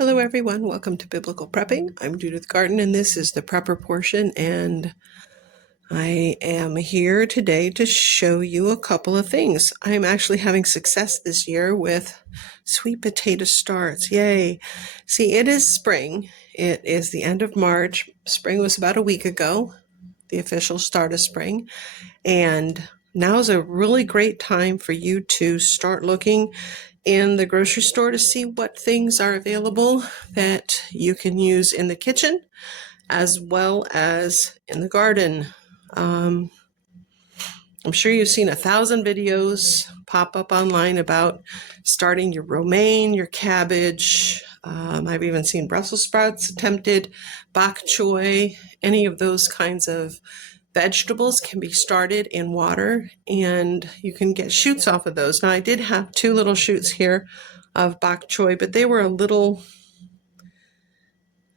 Hello everyone, welcome to Biblical Prepping. I'm Judith Garden and this is the prepper portion, and I am here today to show you a couple of things. I'm actually having success this year with sweet potato starts. Yay! See, it is spring. It is the end of March. Spring was about a week ago, the official start of spring, and now is a really great time for you to start looking in the grocery store to see what things are available that you can use in the kitchen as well as in the garden. I'm sure you've seen 1,000 videos pop up online about starting your romaine, your cabbage. I've even seen Brussels sprouts attempted, bok choy, any of those kinds of vegetables can be started in water, and you can get shoots off of those. Now, I did have 2 little shoots here of bok choy, but they were a little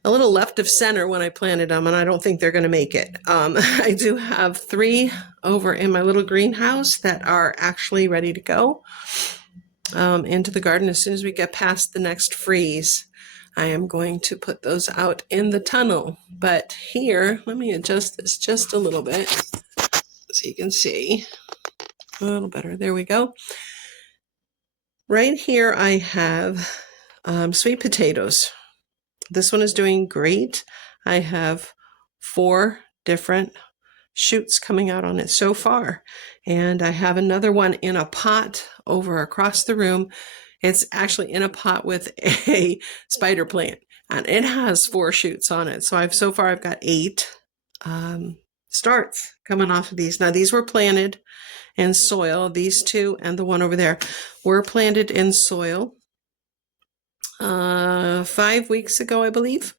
left of center when I planted them, and I don't think they're going to make it. I do have 3 over in my little greenhouse that are actually ready to go into the garden as soon as we get past the next freeze. I am going to put those out in the tunnel. But here, let me adjust this just a little bit so you can see a little better. There we go. Right here I have sweet potatoes. This one is doing great. I have 4 different shoots coming out on it so far. And I have another one in a pot over across the room. It's actually in a pot with a spider plant, and it has 4 shoots on it. So so far I've got 8 starts coming off of these. Now these were planted in soil. These 2 and the one over there were planted in soil 5 weeks ago, I believe.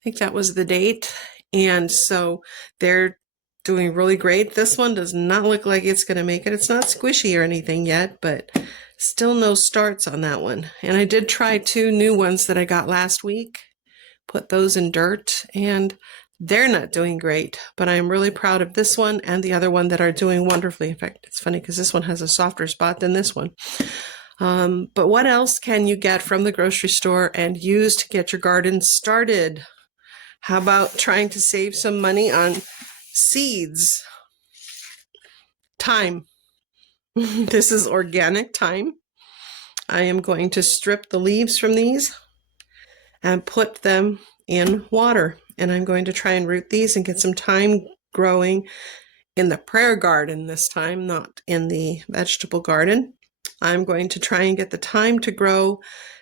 I think that was the date. And so they're doing really great. This one does not look like it's going to make it. It's not squishy or anything yet, but still no starts on that one. And I did try 2 new ones that I got last week, put those in dirt, and they're not doing great. But I'm really proud of this one and the other one that are doing wonderfully. In fact, it's funny because this one has a softer spot than this one. But what else can you get from the grocery store and use to get your garden started? How about trying to save some money on seeds? Thyme. This is organic thyme. I am going to strip the leaves from these and put them in water. And I'm going to try and root these and get some thyme growing in the prayer garden this time, not in the vegetable garden. I'm going to try and get the thyme to grow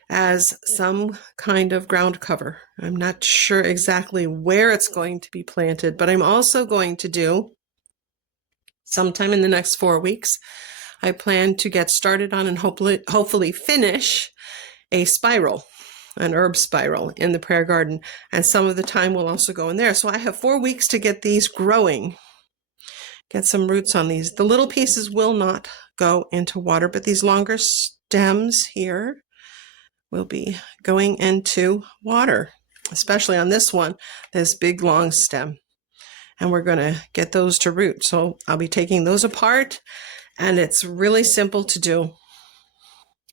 as some kind of ground cover. I'm not sure exactly where it's going to be planted, but I'm also going to do, sometime in the next 4 weeks, I plan to get started on and hopefully finish a spiral, an herb spiral in the prayer garden, and some of the thyme will also go in there. So I have 4 weeks to get these growing, get some roots on these. The little pieces will not go into water, but these longer stems here will be going into water, especially on this one, this big long stem. And we're going to get those to root. So I'll be taking those apart, and it's really simple to do.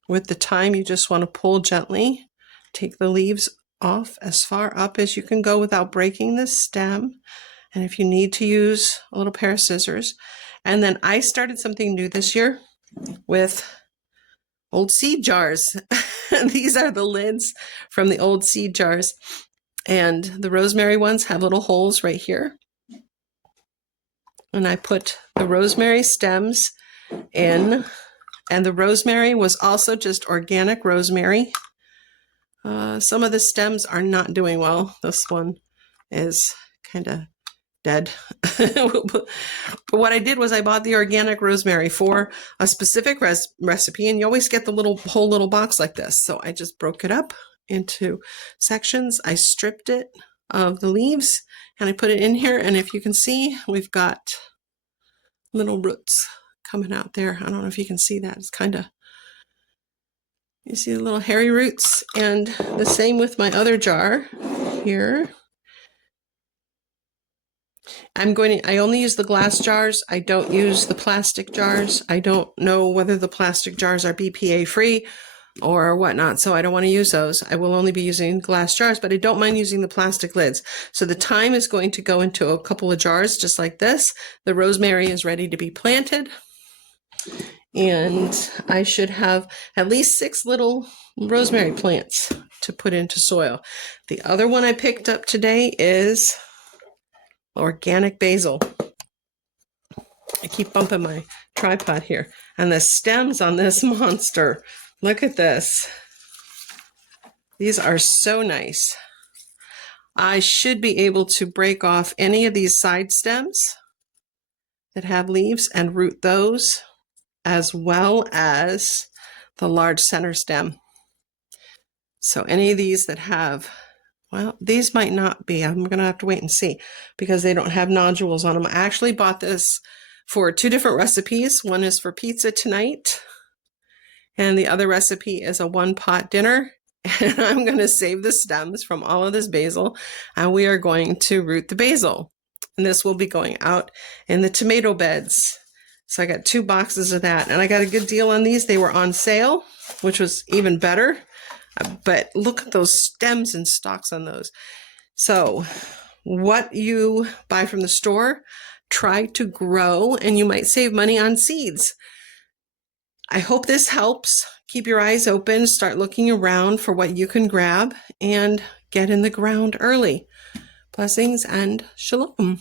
With the thyme, you just want to pull gently, take the leaves off as far up as you can go without breaking the stem. And if you need to use a little pair of scissors. And then I started something new this year with old seed jars. These are the lids from the old seed jars. And the rosemary ones have little holes right here. And I put the rosemary stems in. And the rosemary was also just organic rosemary. Some of the stems are not doing well. This one is kind of dead. But what I did was I bought the organic rosemary for a specific recipe, and you always get the whole little box like this. So I just broke it up into sections. I stripped it of the leaves and I put it in here, and if you can see, we've got little roots coming out there. I don't know if you can see that. It's kind of, you see the little hairy roots. And the same with my other jar here. I only use the glass jars. I don't use the plastic jars. I don't know whether the plastic jars are BPA free or whatnot, so I don't want to use those. I will only be using glass jars, but I don't mind using the plastic lids. So the thyme is going to go into a couple of jars just like this. The rosemary is ready to be planted. And I should have at least 6 little rosemary plants to put into soil. The other one I picked up today is organic basil. I keep bumping my tripod here. And the stems on this monster, look at this. These are so nice. I should be able to break off any of these side stems that have leaves and root those, as well as the large center stem. So any of these that have, well, these might not be. I'm going to have to wait and see because they don't have nodules on them. I actually bought this for 2 different recipes. One is for pizza tonight, and the other recipe is a 1-pot dinner. And I'm going to save the stems from all of this basil, and we are going to root the basil. And this will be going out in the tomato beds. So I got 2 boxes of that, and I got a good deal on these. They were on sale, which was even better. But look at those stems and stalks on those. So what you buy from the store, try to grow, and you might save money on seeds. I hope this helps. Keep your eyes open, start looking around for what you can grab, and get in the ground early. Blessings and shalom.